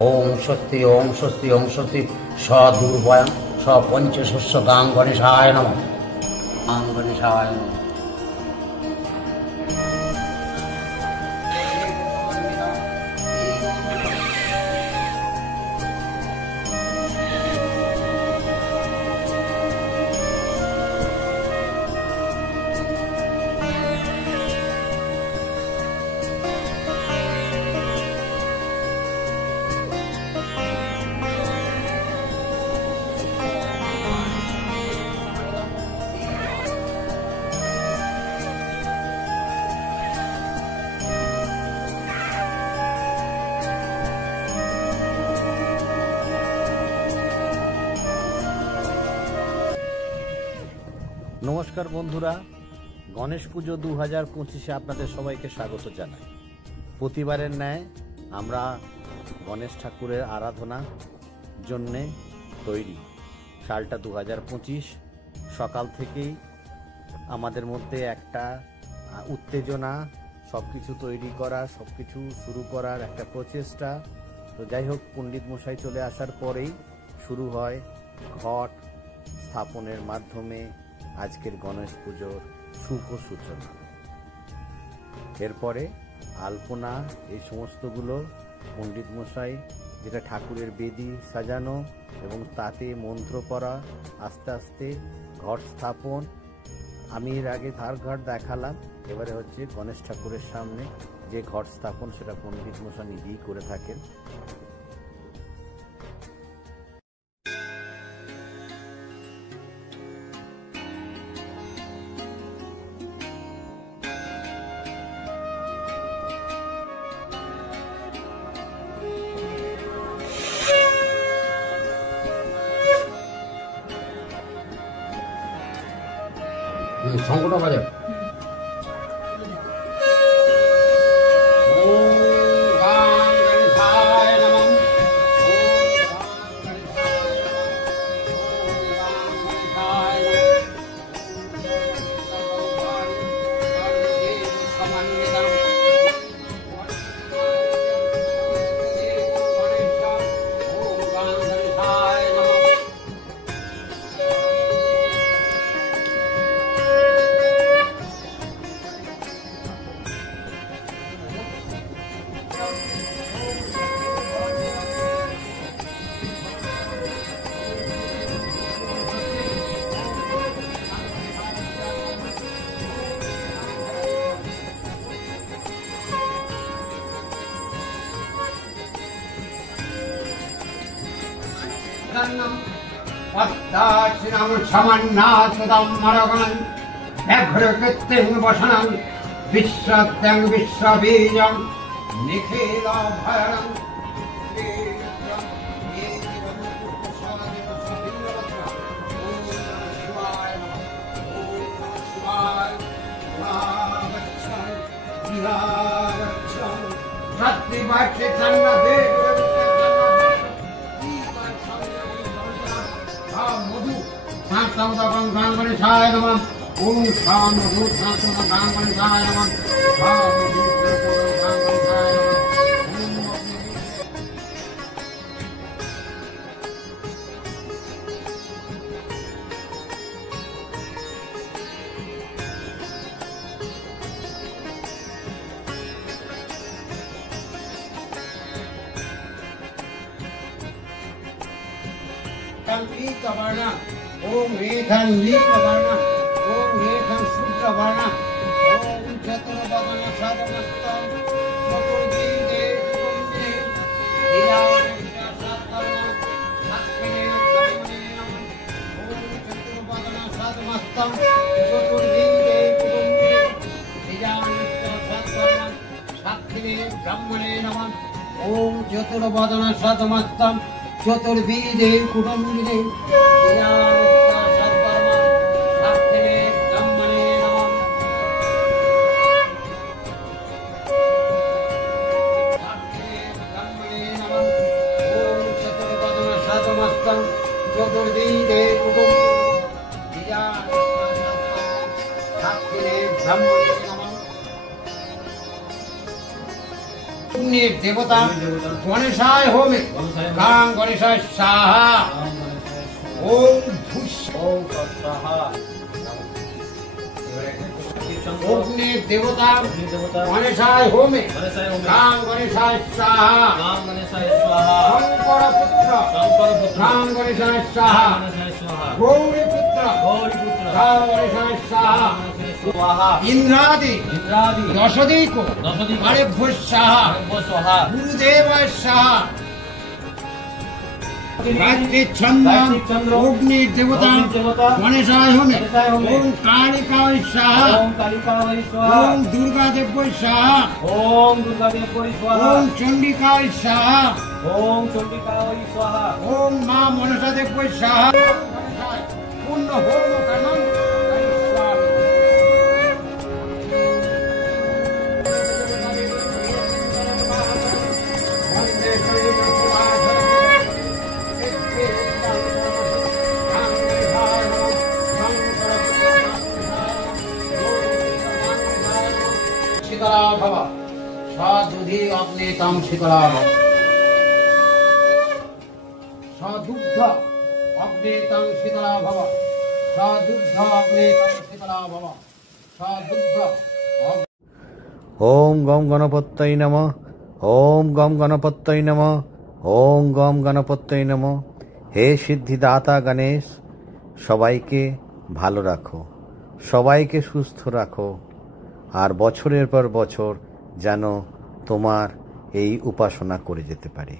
ओम स्वस्ति ओम स्वस्ति ओम स्वस्ति सदुर्भयं सपंचशस्य गां गणेशाय नमः। गां गणेशाय नमः। नमस्कार बंधुरा, गणेश पुजो 2025 आपनादेर सबाइके स्वागत जानाई। प्रतिबारेर न्याय आमरा गणेश ठाकुरेर आराधनार जन्य तैरी। सालटा 2025। सकाल थेकेई आमादेर मध्य एकटा उत्तेजना, सबकिछु तैरी करा, सबकिछु शुरू करार एकटा प्रचेष्टा। तो যাই হোক, पंडित मशाई चले आसार परेई शुरू हय घट स्थापनेर माध्यमे आजकेर गणेश पुजोर शुभ सूचना। एरपरे आलपना এই সমস্তগুলো पंडित मशाई যেটা ঠাকুরের বেদি সাজানো এবং তাতে মন্ত্র পড়া, আস্তে আস্তে ঘট স্থাপন। আমি এর আগে ধার ঘট দেখালাম, এবারে হচ্ছে গণেশ ঠাকুরের সামনে যে ঘট স্থাপন সেটা पंडित মশাই নিজেই করে থাকেন। শঙ্কটা বাজে। पद्माक्षिणं समन्नाथदं मरगणं व्याघ्रकृत्यं वसनं विश्वत्यं विश्वबीजं निखिलभरणं गां गणेशाय नमः। ओम शाम रूप गां गणेशाय नमः। ओम रेखं लीकवर्ण, ओम रेखं शुक्रवर्ण, ओम चतुर्वदन सदमस्तम चतुर्दिगे कुंडे चतुर्वदन सदमस्तम चतुर्दिगे कुंडे साक्षिणे ब्रह्मणे नमः। ओम चतुर्वदन सदमस्तम चतुर्विधे कुटुम्बिने चतुर्विधे कुटुम्बिने অগ্নির দেবতা গণেশায় হোমে গাং গণেশায় সাহা ওম ভূষ অগ্নির দেবতা গণেশায় হোমে গাং গণেশায় সাহা শঙ্কর পুত্র গাং গণেশায় সাহা গৌরী পুত্র গাং গণেশায় সাহা ইন্দ্রাদি দশদিক আরেভ্য সাহা গুরুদেবায় সাহা গায়ত্রীর ছন্দ অগ্নির দেবতা গণেশায় হোমে ওম কালিকায় সাহা ওম দুর্গা দেব্যই সাহা ওম চণ্ডিকায় সাহা ওম মা মনসা দেব্যই সাহা পূর্ণ হোম কানন শীতলা ভব সদুধি অগ্নিতাং শীতলা ভব সদুগ্ধ অগ্নিতাং শীতলা ভব সদুগ্ধ অগ্নিতাং শীতলা ভব সদুগ্ধ ওম গম গণপত্যই নমঃ ওম গম গণপত্যই নমঃ ওম গম গণপত্যই নমঃ। হে সিদ্ধিদাতা গণেশ, সবাইকে ভালো রাখো, সবাইকে সুস্থ রাখো, আর বছরের পর বছর যেন তোমার এই উপাসনা করে যেতে পারি।